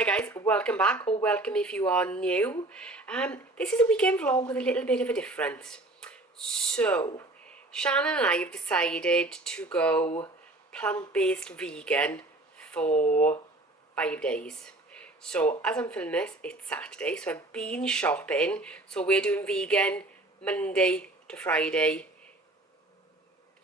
Hi guys, welcome back, or welcome if you are new. This is a weekend vlog with a little bit of a difference. So, Shannon and I have decided to go plant-based vegan for 5 days. So, as I'm filming this, it's Saturday, so I've been shopping. So we're doing vegan Monday to Friday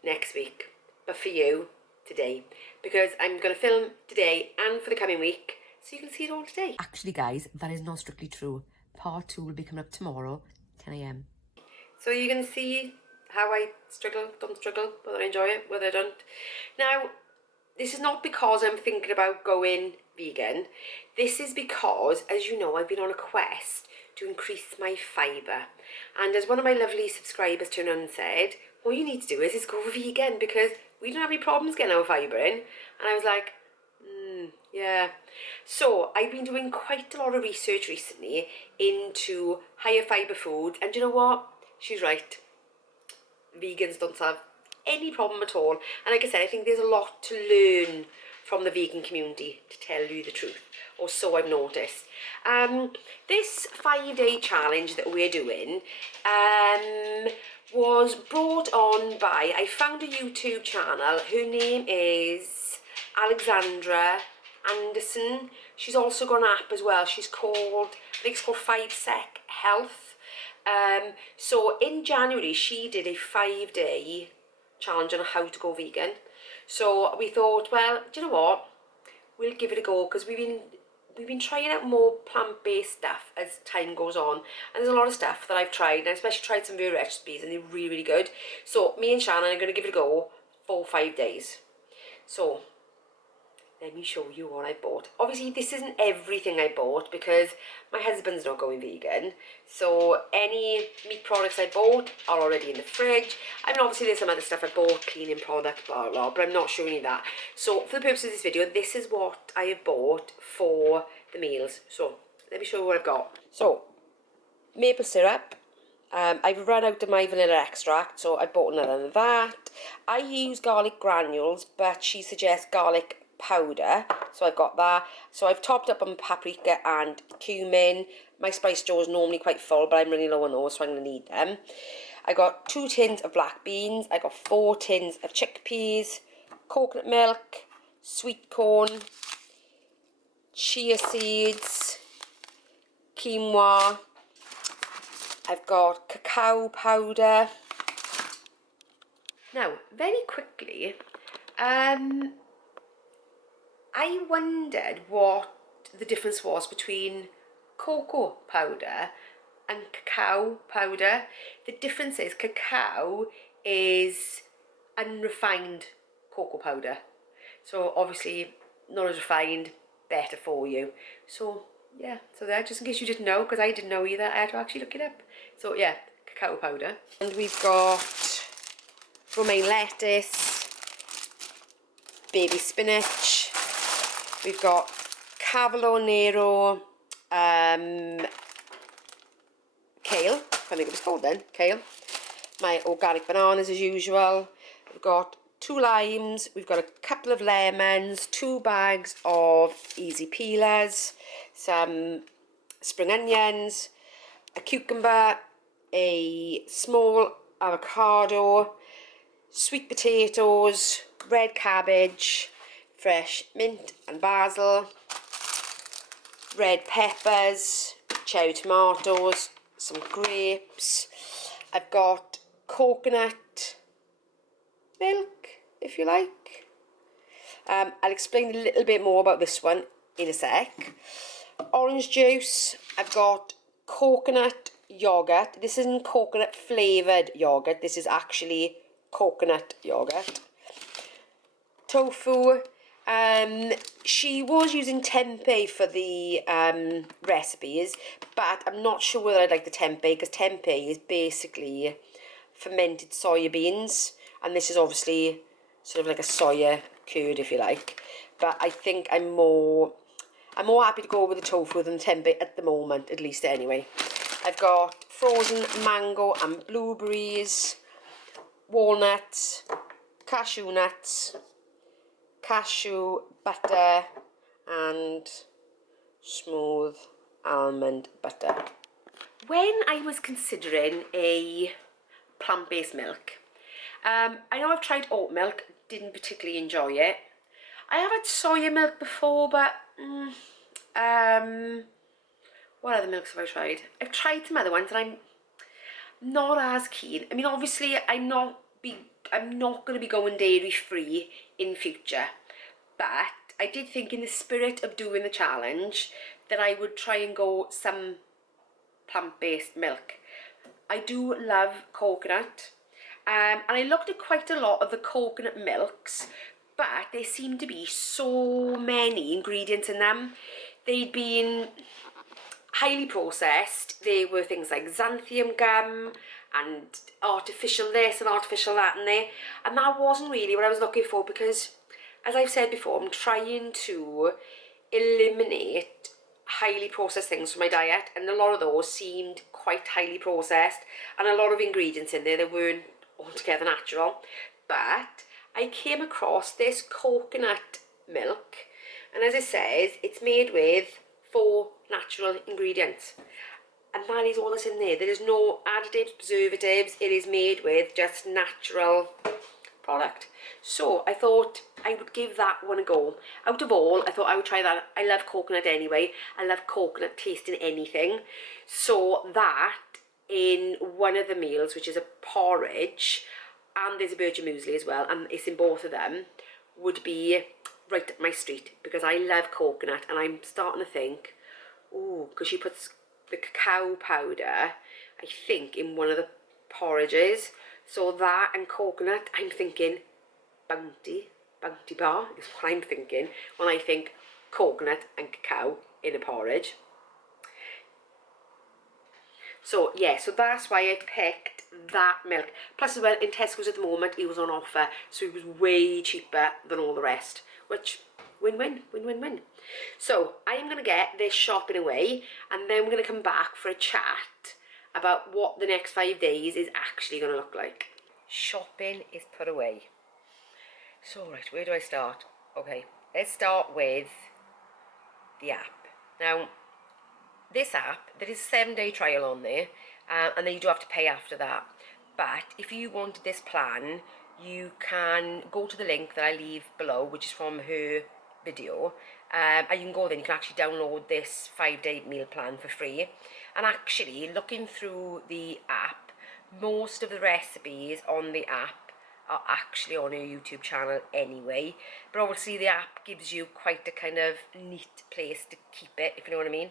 next week. But for you, today. Because I'm going to film today and for the coming week. So you can see it all today. Actually guys, that is not strictly true. Part 2 will be coming up tomorrow, 10 AM. So you can see how I struggle, don't struggle, whether I enjoy it, whether I don't. Now, this is not because I'm thinking about going vegan. This is because, as you know, I've been on a quest to increase my fibre. And as one of my lovely subscribers turned on and said, all you need to do is go vegan because we don't have any problems getting our fibre in. And I was like, yeah. So I've been doing quite a lot of research recently into higher fibre foods, and you know what? She's right. Vegans don't have any problem at all. And like I said, I think there's a lot to learn from the vegan community, to tell you the truth, or so I've noticed. This 5-day challenge that we're doing was brought on by, I found a YouTube channel. Her name is Alexandra Anderson. She's also got an app as well. She's called, I think it's called 5 Sec Health. So in January she did a 5-day challenge on how to go vegan. So we thought, well, do you know what? We'll give it a go, because we've been trying out more plant-based stuff as time goes on, and there's a lot of stuff that I've tried, and I especially tried some of your recipes, and they're really, really good. So me and Shannon are going to give it a go for 5 days. So let me show you what I bought. Obviously this isn't everything I bought because my husband's not going vegan, so any meat products I bought are already in the fridge. I mean, obviously there's some other stuff I bought, cleaning products, blah blah blah, but I'm not showing you that. So for the purpose of this video, this is what I have bought for the meals. So let me show you what I've got. So maple syrup. I've run out of my vanilla extract, so I bought another of that. I use garlic granules, but she suggests garlic powder, so I've got that. So I've topped up on paprika and cumin. My spice drawer is normally quite full, but I'm running low on those, so I'm going to need them. I got 2 tins of black beans. I got 4 tins of chickpeas, coconut milk, sweet corn, chia seeds, quinoa. I've got cacao powder. Now, very quickly, I wondered what the difference was between cocoa powder and cacao powder. The difference is cacao is unrefined cocoa powder. So obviously not as refined, better for you. So yeah, so that, just in case you didn't know, because I didn't know either, I had to actually look it up. So yeah, cacao powder. And we've got romaine lettuce, baby spinach. We've got Cavolo Nero, kale, I think it was called then, kale. My organic bananas as usual. We've got 2 limes, we've got a couple of lemons, 2 bags of easy peelers, some spring onions, a cucumber, a small avocado, sweet potatoes, red cabbage, fresh mint and basil, red peppers, cherry tomatoes, some grapes. I've got coconut milk, if you like. I'll explain a little bit more about this one in a sec. Orange juice. I've got coconut yogurt. This isn't coconut flavoured yogurt. This is actually coconut yogurt. Tofu. She was using tempeh for the recipes, but I'm not sure whether I'd like the tempeh, because tempeh is basically fermented soya beans, and this is obviously sort of like a soya curd, if you like. But I think I'm more happy to go with the tofu than the tempeh at the moment, at least anyway. I've got frozen mango and blueberries, walnuts, cashew nuts, cashew butter, and smooth almond butter. When I was considering a plant-based milk, I know I've tried oat milk, didn't particularly enjoy it. I have had soya milk before, but what other milks have I tried? I've tried some other ones and I'm not as keen. I mean, obviously I'm not going to be going dairy free in future, but I did think in the spirit of doing the challenge that I would try and go some plant-based milk. I do love coconut, and I looked at quite a lot of the coconut milks, but there seemed to be so many ingredients in them. They'd been highly processed. There were things like xanthium gum and artificial this and artificial that in there, and that wasn't really what I was looking for, because as I've said before, I'm trying to eliminate highly processed things from my diet, and a lot of those seemed quite highly processed and a lot of ingredients in there that weren't altogether natural. But I came across this coconut milk, and as it says, it's made with 4 natural ingredients, and that is all that's in there. There is no additives, preservatives. It is made with just natural product. So I thought I would give that one a go. Out of all, I thought I would try that. I love coconut anyway. I love coconut taste in anything. So that in one of the meals, which is a porridge, and there's a birch muesli as well, and it's in both of them, would be right up my street, because I love coconut, and I'm starting to think, oh, because she puts the cacao powder, I think, in one of the porridges. So that and coconut, I'm thinking bounty bar is what I'm thinking when I think coconut and cacao in a porridge. So yeah, so that's why I picked that milk. Plus as well, in Tesco's at the moment, it was on offer, so it was way cheaper than all the rest, which win-win, win-win-win. So I'm going to get this shopping away, and then we're going to come back for a chat about what the next 5 days is actually going to look like. Shopping is put away. So right, where do I start? Okay, let's start with the app. Now, this app, there is a 7-day trial on there, and then you do have to pay after that. But if you wanted this plan, you can go to the link that I leave below, which is from her video, and you can go there and you can actually download this 5-day meal plan for free. And actually, looking through the app, most of the recipes on the app are actually on her YouTube channel anyway, but obviously the app gives you quite a kind of neat place to keep it, if you know what I mean.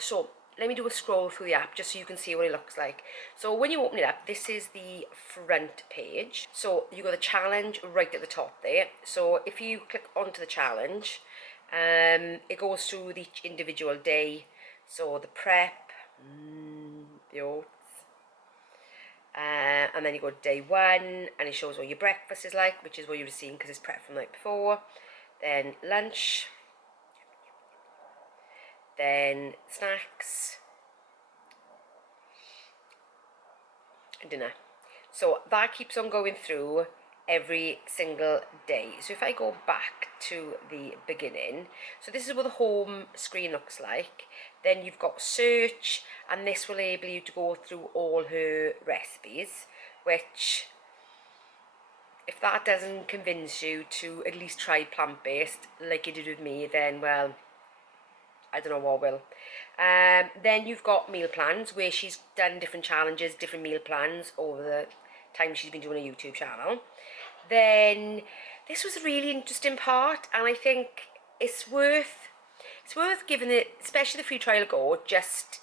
So let me do a scroll through the app just so you can see what it looks like. So when you open it up, this is the front page. So you got the challenge right at the top there. So if you click onto the challenge, it goes through each individual day. So the prep, the oats, and then you go to day 1, and it shows what your breakfast is like, which is what you were seeing because it's prepped from the night before. Then lunch, then snacks, and dinner. So that keeps on going through every single day. So if I go back to the beginning, so this is what the home screen looks like. Then you've got search, and this will enable you to go through all her recipes, which, if that doesn't convince you to at least try plant-based like it did with me, then well, I don't know what will. Then you've got meal plans, where she's done different challenges, different meal plans over the time she's been doing a YouTube channel. Then this was a really interesting part, and I think it's worth giving it, especially the free trial, a go just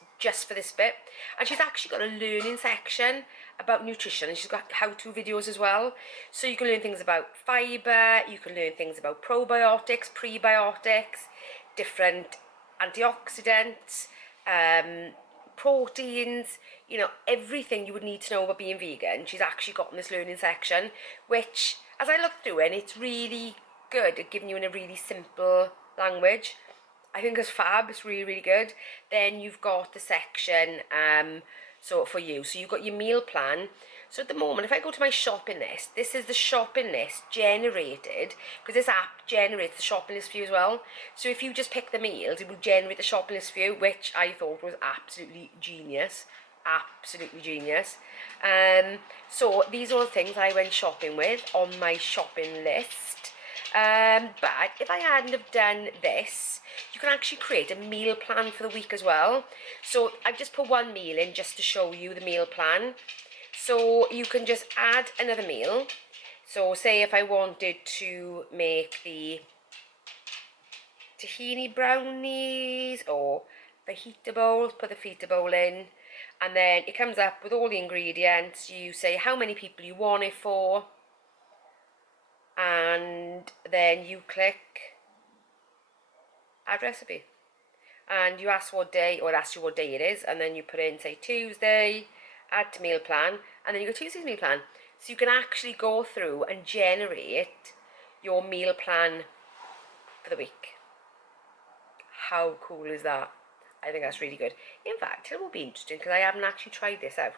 for this bit. And she's actually got a learning section about nutrition, and she's got how-to videos as well. So you can learn things about fibre, you can learn things about probiotics, prebiotics, different antioxidants, proteins, you know, everything you would need to know about being vegan. She's actually got in this learning section, which, as I look through it, it's really good at giving you in a really simple language. I think it's fab. It's really, really good. Then you've got the section so for you. So you've got your meal plan. So at the moment, if I go to my shopping list, this is the shopping list generated, because this app generates the shopping list for you as well. So if you just pick the meals, it will generate the shopping list for you, which I thought was absolutely genius. Absolutely genius. So these are all the things I went shopping with on my shopping list. But if I hadn't have done this, you can actually create a meal plan for the week as well. So I've just put one meal in just to show you the meal plan. So you can just add another meal. So say if I wanted to make the tahini brownies or fajita bowls, put the fajita bowl in, and then it comes up with all the ingredients. You say how many people you want it for, and then you click add recipe, and you ask what day, or it asks you what day it is, and then you put in, say, Tuesday, add to meal plan, and then you go Tuesday's meal plan. So you can actually go through and generate your meal plan for the week. How cool is that? I think that's really good. In fact, it will be interesting because I haven't actually tried this out.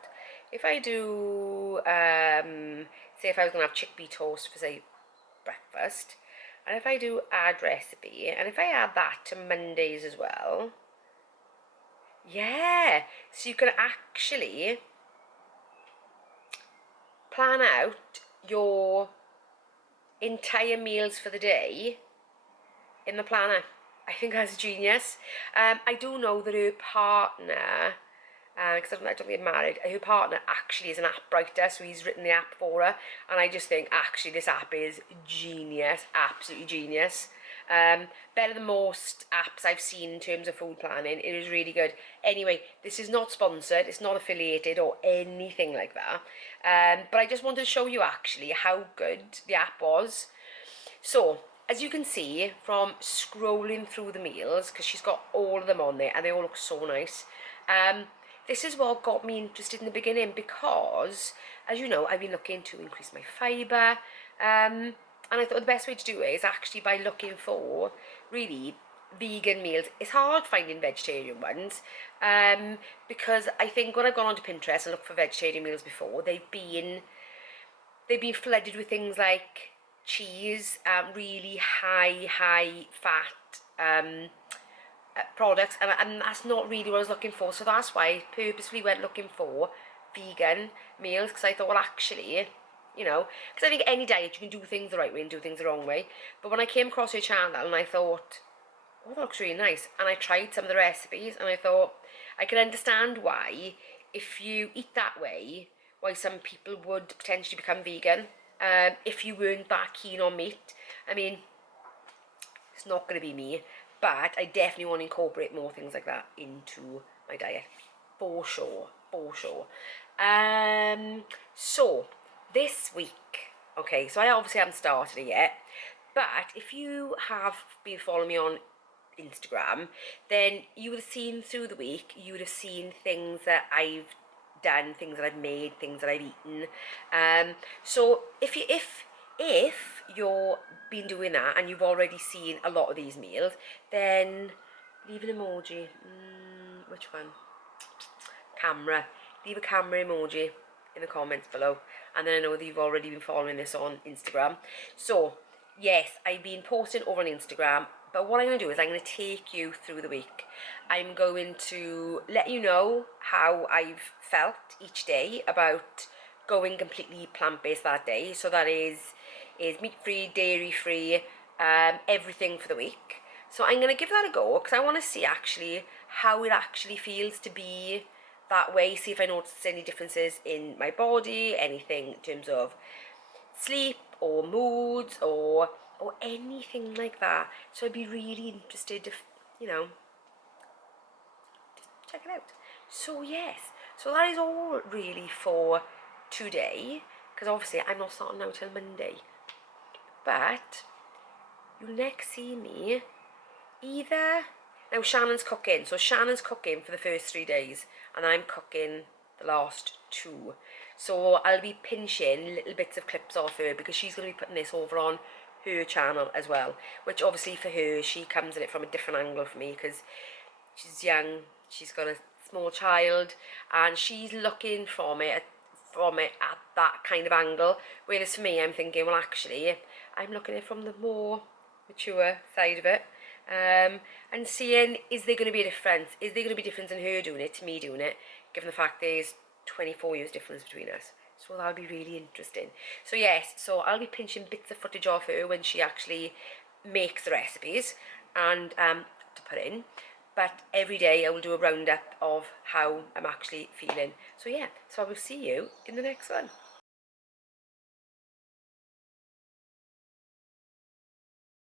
If I do, say if I was going to have chickpea toast for, say, breakfast, and if I do add recipe, and if I add that to Mondays as well, yeah, so you can actually plan out your entire meals for the day in the planner. I think that's genius. I do know that her partner, because I don't think they're married, her partner actually is an app writer, so he's written the app for her, and I just think actually this app is genius, absolutely genius. Better than most apps I've seen in terms of food planning. It is really good. Anyway, this is not sponsored, it's not affiliated or anything like that, but I just wanted to show you actually how good the app was. So as you can see from scrolling through the meals, because she's got all of them on there and they all look so nice, this is what got me interested in the beginning, because as you know, I've been looking to increase my fibre, and I thought the best way to do it is actually by looking for really vegan meals. It's hard finding vegetarian ones, because I think when I've gone onto Pinterest and looked for vegetarian meals before, they've been flooded with things like cheese, really high fat products, and that's not really what I was looking for. So that's why I purposefully went looking for vegan meals, because I thought, well, actually, you know, because I think any diet you can do things the right way and do things the wrong way. But when I came across your channel and I thought, oh, that looks really nice, and I tried some of the recipes and I thought I can understand why, if you eat that way, why some people would potentially become vegan, if you weren't that keen on meat. I mean, it's not going to be me, but I definitely want to incorporate more things like that into my diet, for sure, for sure. So this week, okay, so I obviously haven't started it yet, but if you have been following me on Instagram, then you would have seen through the week, you would have seen things that I've done, things that I've made, things that I've eaten. So if you're been doing that and you've already seen a lot of these meals, then leave an emoji. Which one? Camera. Leave a camera emoji in the comments below, and then I know that you've already been following this on Instagram. So yes, I've been posting over on Instagram, but what I'm going to do is I'm going to take you through the week. I'm going to let you know how I've felt each day about going completely plant-based that day. So that is meat-free, dairy-free, everything for the week. So I'm going to give that a go, because I want to see actually how it actually feels to be that way, see if I notice any differences in my body, anything in terms of sleep or moods or anything like that. So I'd be really interested if, you know, just check it out. So yes, so that is all really for today, because obviously I'm not starting now till Monday, but you'll next see me either, now Shannon's cooking, so Shannon's cooking for the first 3 days and I'm cooking the last 2, so I'll be pinching little bits of clips off her, because she's going to be putting this over on her channel as well, which obviously for her, she comes at it from a different angle for me, because she's young, she's got a small child, and she's looking from it from it at that kind of angle. Whereas for me, I'm thinking, well, actually, I'm looking at it from the more mature side of it. And seeing, is there going to be a difference? Is there going to be a difference in her doing it to me doing it, given the fact there's 24 years difference between us? So that'll be really interesting. So yes, so I'll be pinching bits of footage off her when she actually makes the recipes and to put in. But every day I will do a roundup of how I'm actually feeling. So yeah, so I will see you in the next one.